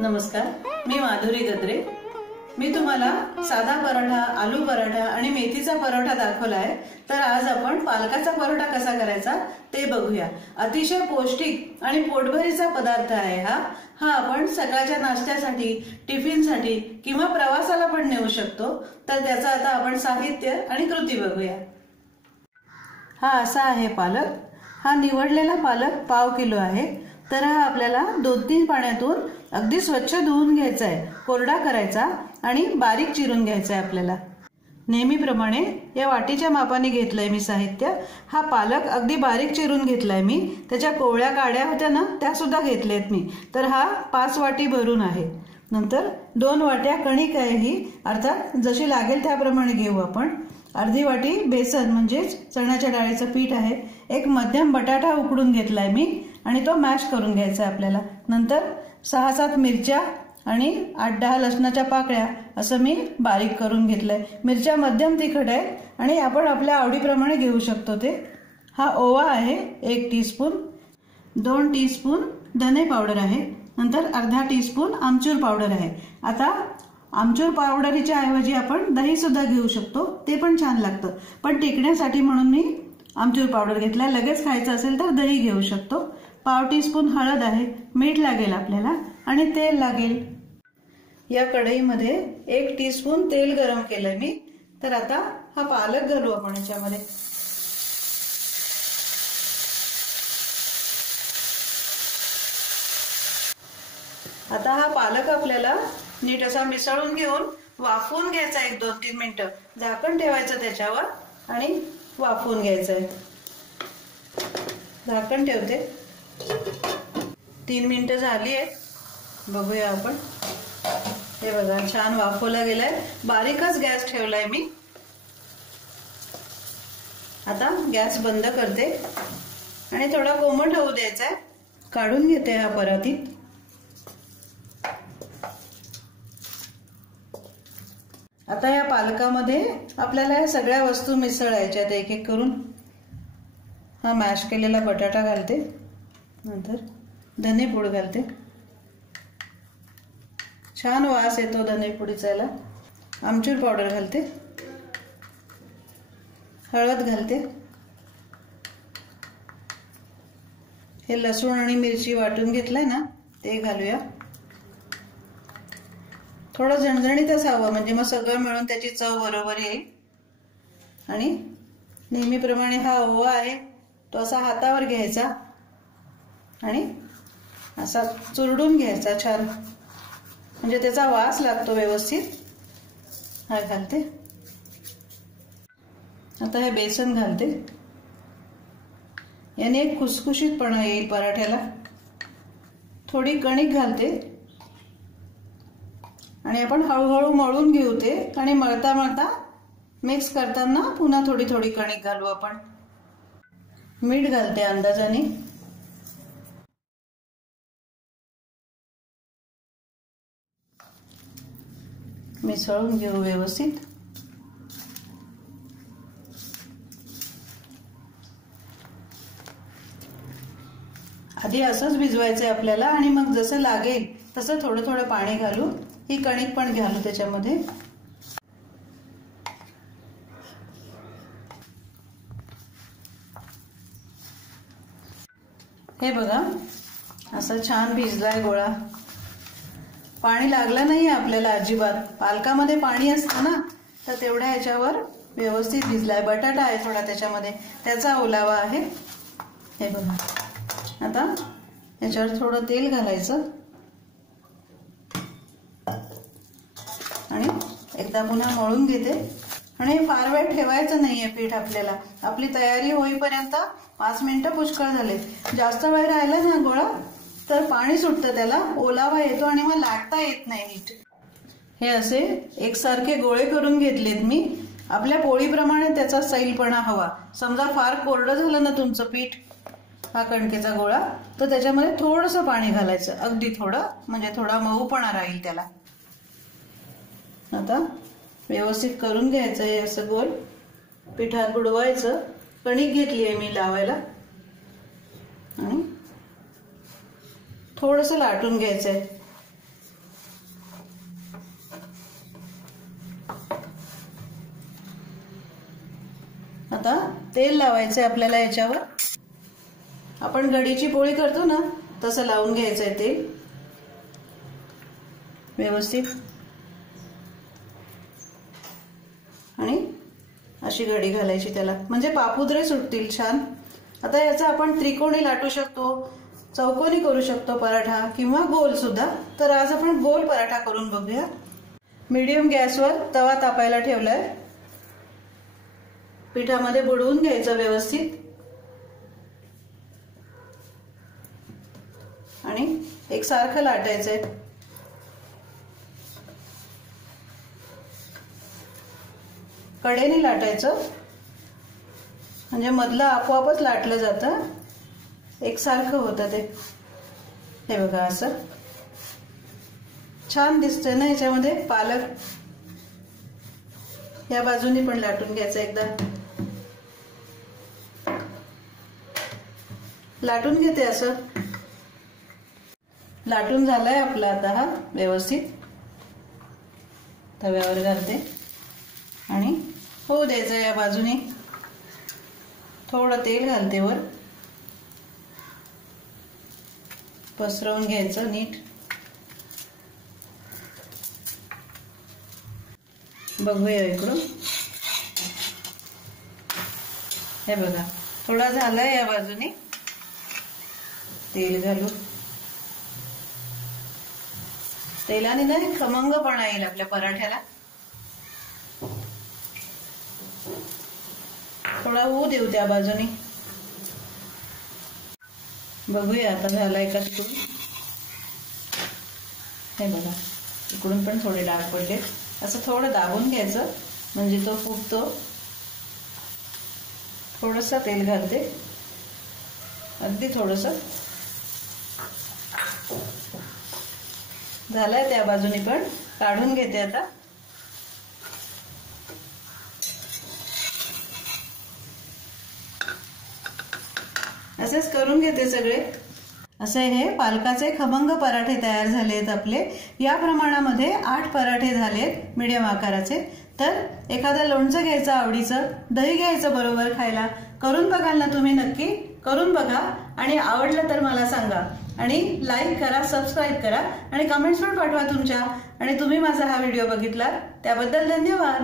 नमस्कार, मी माधुरी गद्रे। मी तुम्हाला साधा पराठा, आलू पराठा आणि मेथीचा परोठा दाखवला आहे। तर आज आपण पालकाचा परोठा कसा करायचा ते बघूया। अतिशय पौष्टिक आणि पोटभरीचा पदार्थ आहे हा आपण सकाळच्या नाश्त्यासाठी, टिफिनसाठी किंवा प्रवासाला पण नेऊ शकतो। तर त्याचा आता आपण साहित्य आणि कृती बघूया। हा असा आहे पालक। हा निवडलेला पालक पाव किलो आहे। तर हा आपल्याला 2-3 पाण्यातून अगदी स्वच्छ धुवून घ्यायचा आहे, कोरडा करायचा आणि बारीक चिरून घ्यायचा आहे आपल्याला। नेहमीप्रमाणे या वाटीच्या मापाने घेतलंय मी साहित्य। हा पालक अगदी बारीक चिरून घेतलाय मी, त्याच्या कोवळ्या काड्या होत्या ना त्या सुद्धा घेतल्यात मी। तर हा 5 वाटी भरून आहे। नंतर 2 वाट्या कणिक आहे ही, अर्थात जशी लागेल त्याप्रमाणे घेऊ आपण। अर्धी वाटी बेसन म्हणजेच चण्याच्या डाळीचं पीठ आहे। एक मध्यम बटाटा उकडून घेतलाय मी आणि तो मॅश करून घ्यायचा आहे आपल्याला। नंतर 6-7 मिरच्या आणि 8-10 लसणाच्या पाकळ्या असं मी बारीक करून घेतलंय। मिरच्या मध्यम तिखट आहे आणि आपण आपल्या आवडीप्रमाणे घेऊ शकतो ते। हा ओवा आहे 1 टीस्पून, 2 टीस्पून धने पावडर आहे, नंतर अर्धा टीस्पून आमचूर पावडर आहे। आता आमचूर पावडरीच्या ऐवजी आपण दही सुद्धा घेऊ शकतो, ते पण छान लागतं, पण टिकण्यासाठी म्हणून मी आमचूर पावडर घेतला। लगेच खायचं असेल तर दही घेऊ शकतो। पाव टीस्पून हळद आहे, मीठ लागेल आपल्याला आणि तेल लागेल। या कढईमध्ये 1 टीस्पून तेल गरम केलंय मी। तर आता हा पालक घालू आपण याच्यामध्ये। आता हा पालक आपल्याला नीट असा मिसळून घेऊन वाफवून घ्यायचा 1-2-3 मिनिटं। झाकण ठेवायचं त्याच्यावर आणि वाफवून घ्यायचंय। झाकण ठेवते। 3 मिनिटं झाली आहेत, बघूया आपण। हे बघा छान वाफवला गेलाय। बारीकच गॅस ठेवलाय मी। आता गॅस बंद करते आणि थोडा कोमट होऊ द्यायचा आहे। काढून घेते हा परातीत। आता या पालकामध्ये आपल्याला या सगळ्या वस्तू मिसळायच्यात एक एक करून। हा मॅश केलेला बटाटा घालते, नंतर धनेपूड घालते। छान वास येतो धनेपुडीचा याला। आमचूर पावडर घालते, हळद घालते। हे लसूण आणि मिरची वाटून घेतलंय ना ते घालूया। थोडं झणझणीतच हवं, म्हणजे मग सगळं मिळून त्याची चव बरोबर येईल। आणि नेहमीप्रमाणे हा ओवा आहे तो असा हातावर घ्यायचा आणि असा चुरडून घ्यायचा छान, म्हणजे त्याचा वास लागतो व्यवस्थित। हा घालते। आता हे बेसन घालते, याने एक खुसखुशीतपणा येईल पराठ्याला। थोडी कणिक घालते आणि आपण हळूहळू मळून घेऊ ते, आणि मळता मळता मिक्स करताना पुन्हा थोडी थोडी कणिक घालू आपण। मीठ घालते अंदाजाने। मिसळून घेऊ व्यवस्थित। आधी असंच भिजवायचंय आपल्याला आणि मग जसं लागेल तसं थोडं थोडं पाणी घालू। ही कणिक पण घालू त्याच्यामध्ये। हे बघा असं छान भिजलाय गोळा। पाणी लागलं नाही आपल्याला अजिबात। पालकामध्ये पाणी असतं ना, तर तेवढ्या ह्याच्यावर व्यवस्थित भिजलाय। बटाटा आहे थोडा त्याच्यामध्ये, त्याचा ओलावा आहे। हे बघा आता याच्यावर थोडं तेल घालायचं आणि एकदा पुन्हा मळून घेते। आणि फार वेळ ठेवायचं नाहीये पीठ आपल्याला। आपली तयारी होईपर्यंत 5 मिनिटं पुष्कळ झाले। जास्त वेळ राहिला ना गोळा तर पाणी सुटतं, त्याला ओलावा येतो आणि मग लाटता येत नाही नीट। हे असे एकसारखे गोळे करून घेतलेत मी। आपल्या पोळीप्रमाणे त्याचा सैलपणा हवा। समजा फार कोरडं झालं ना तुमचं पीठ, हा कणकेचा गोळा, तर त्याच्यामध्ये थोडंसं पाणी घालायचं, अगदी थोडं, म्हणजे थोडा मऊपणा राहील त्याला। आता व्यवस्थित करून घ्यायचं हे असं गोल। पिठात बुडवायचं। कणिक घेतली आहे मी लावायला आणि थोडंसं लाटून घ्यायचंय। आता तेल लावायचंय आपल्याला याच्यावर. आपण घडीची पोळी करतो ना तसं लावून घ्यायचंय तेल व्यवस्थित आणि अशी घडी घालायची त्याला, म्हणजे पापुद्रे सुटतील छान. आता याचा आपण त्रिकोणी लाटू शकतो, चौकोनी करू शकतो पराठा किंवा गोल सुद्धा. तर आज आपण गोल पराठा करून बघूया. मीडियम गॅसवर तवा तापायला ठेवलाय. पिठामध्ये बुडवून घ्यायचं व्यवस्थित आणि एकसारखं लाटायचंय. कडेने लाटायचं म्हणजे मधलं आपोआपच लाटलं जातं, एकसारखं होतं ते. हे बघा असं छान दिसतंय ना याच्यामध्ये पालक. या बाजूनी पण लाटून घ्यायचं एकदा. लाटून घेते असं. लाटून झालाय आपला आता हा व्यवस्थित. तव्यावर घालते आणि होऊ द्यायचं. या बाजूने थोडं तेल घालते वर, पसरवून घ्यायचं नीट. बघूया इकडून. हे बघा थोडा झालाय या बाजूने. तेल घालू. तेलाने ना खमंगपणा येईल आपल्या पराठ्याला. थोडा होऊ देऊ त्या बाजूने. बघूया आता झालाय का तिकडून. हे बघा इकडून पण थोडे डाग पडले. असं थोडं दाबून घ्यायचं म्हणजे तो फुगतो. थोडस तेल घालते, अगदी थोडस. झालंय त्या बाजूने पण. काढून घेते आता. असेच करून घेते सगळे. असे हे पालकाचे खमंग पराठे तयार झालेत आपले. या प्रमाणामध्ये 8 पराठे झालेत मीडियम आकाराचे. तर एखादं लोणचं घ्यायचं आवडीचं, दही घ्यायचं बरोबर खायला. करून बघाल ना तुम्ही, नक्की करून बघा आणि आवडलं तर मला सांगा. आणि लाईक करा, सबस्क्राईब करा आणि कमेंट्स पण पाठवा तुमच्या. आणि तुम्ही माझा हा व्हिडिओ बघितला त्याबद्दल धन्यवाद.